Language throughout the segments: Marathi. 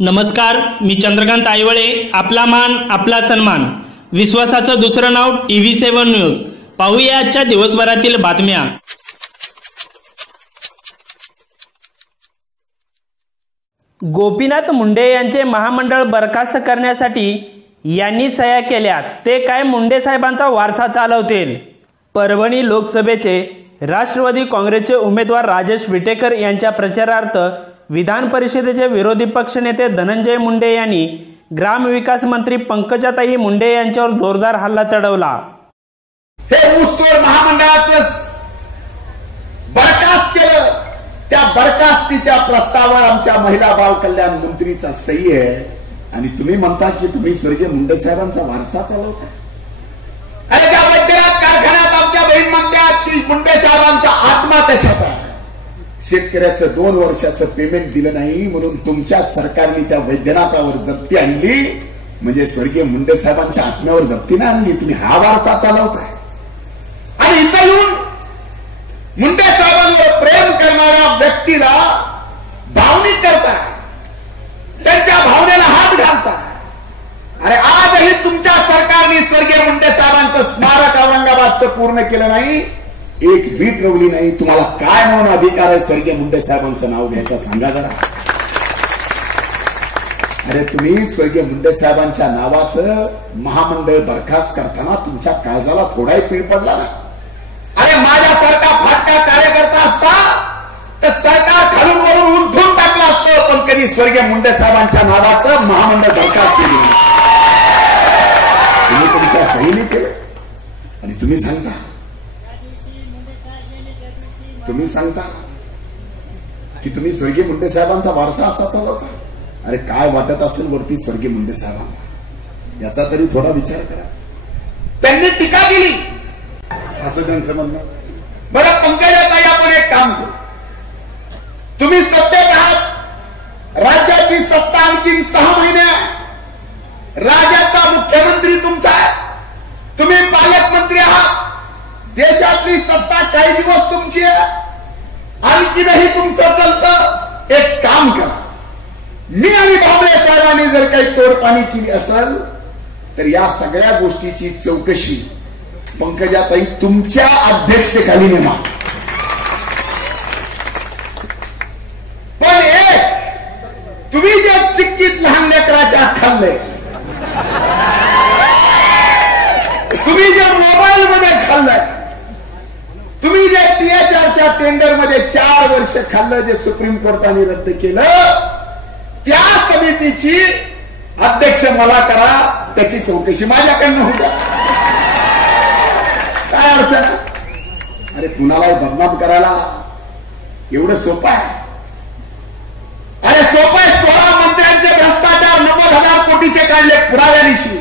नमस्कार मी चंद्रकांत आयवळे आपला मान आपला सन्मान. विश्वासाचं दुसरं नाव टीव्ही सेव्हन न्यूज. पाहूया आजच्या दिवसभरातील बातम्या. गोपीनाथ मुंडे यांचे महामंडळ बरखास्त करण्यासाठी यांनी सह्या केल्या. ते काय मुंडे साहेबांचा वारसा चालवतील? परभणी लोकसभेचे राष्ट्रवादी काँग्रेसचे उमेदवार राजेश विटेकर यांच्या प्रचारार्थ विधान परिषदेचे विरोधी पक्षनेते धनंजय मुंडे यांनी ग्रामविकास मंत्री पंकजाताई मुंडे यांच्यावर जोरदार हल्ला चढवला. हे ऊसतोड महामंडळाचं बरखास्त केलं. त्या बरखास्तीच्या प्रस्तावावर आमच्या महिला बाल कल्याण मंत्रीचा सही आहे. आणि तुम्ही म्हणता की तुम्ही स्वर्गीय मुंडे साहेबांचा वारसा चालवता. अरे त्या कारखान्यात आमच्या बहीण म्हणतात की मुंडे साहेबांचा आत्मा त्याच्यात शेतकऱ्याचं दोन वर्षाचं पेमेंट दिलं नाही म्हणून तुमच्याच सरकारने त्या वैद्यनाथावर जप्ती आणली. म्हणजे स्वर्गीय मुंडे साहेबांच्या आत्म्यावर जप्ती नाही आणली. तुम्ही हा वारसा चालवताय. आणि इथं येऊन मुंडे साहेबांवर प्रेम करणाऱ्या व्यक्तीला भावनिक करताय. त्यांच्या भावनेला हात घालताय. अरे आजही तुमच्या सरकारने स्वर्गीय मुंडे साहेबांचं स्मारक औरंगाबादचं पूर्ण केलं नाही. एक वीट रवली नाही. तुम्हाला काय म्हणून अधिकार आहे? स्वर्गीय मुंडे साहेबांचं नाव घ्यायचं सांगा जरा. अरे तुम्ही स्वर्गीय मुंडे साहेबांच्या नावाचं महामंडळ बरखास्त करताना तुमच्या काळजाला थोडाही पीळ पडला ना. अरे माझ्यासारखा फाटका कार्यकर्ता असता तर सरकार खालून वरून उलथून टाकलं असतं. पण कधी स्वर्गीय मुंडे साहेबांच्या नावाचं महामंडळ बरखास्त केली नाही. तुम्ही तुमच्या सहीने केलं आणि तुम्ही सांगता तुम्ही सांगता की तुम्ही स्वर्गीय मुंडे साहेबांचा वारसा असा चालवता अरे काय वाटत असेल वरती स्वर्गीय मुंडे साहेबांना? याचा तरी थोडा विचार करा. त्यांनी टीका केली. असं त्यांचं म्हणणं. बरं पंकजाताई आपण एक काम करू. तुम्ही सत्तेत आहात. राज्याची सत्ता आणखी सहा महिने आहे. राज्याचा मुख्यमंत्री तुमचा आहे. तुम्ही पालकमंत्री आहात. देशातली सत्ता काही दिवस तुमची आहे आणखीनही तुमचं चलतं. एक काम करा. मी आणि बाबळे साहेबांनी जर काही तोडपाणी केली असेल तर या सगळ्या गोष्टीची चौकशी पंकजाताई तुमच्या अध्यक्षतेखाली नेमा. पण एक तुम्ही जे चिक्कीत लहान लेकराच्या खाल्ले तुम्ही जे मोबाईल मध्ये खाल्लंय टीएचआरच्या टेंडरमध्ये चार वर्ष खाल्लं जे सुप्रीम कोर्टाने रद्द केलं त्या समितीची अध्यक्ष मला करा त्याची चौकशी माझ्याकडनं होऊ काय अडचण? अरे कुणाला बदनाम करायला एवढं सोपं आहे. अरे सोपं आहे सोळा मंत्र्यांचे भ्रष्टाचार नव्वद हजार कोटीचे काढले पुराव्यानिशी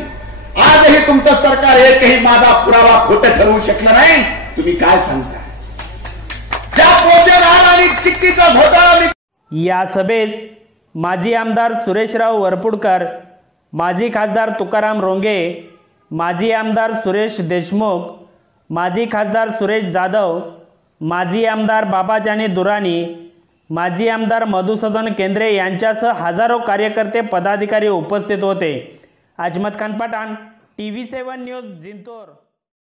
आजही तुमचं सरकार एकही माझा पुरावा खोटं ठरवू शकलं नाही. तुम्ही काय सांगताय? या सभेस माजी आमदार सुरेशराव वरपुडकर माजी खासदार तुकाराम रोंगे माजी आमदार सुरेश देशमुख माजी खासदार सुरेश जाधव माजी आमदार बाबाजानी दुराणी माजी आमदार मधुसूदन केंद्रे यांच्यासह हजारो कार्यकर्ते पदाधिकारी उपस्थित होते. Azmat Khan Pathan T V seven news Jintur.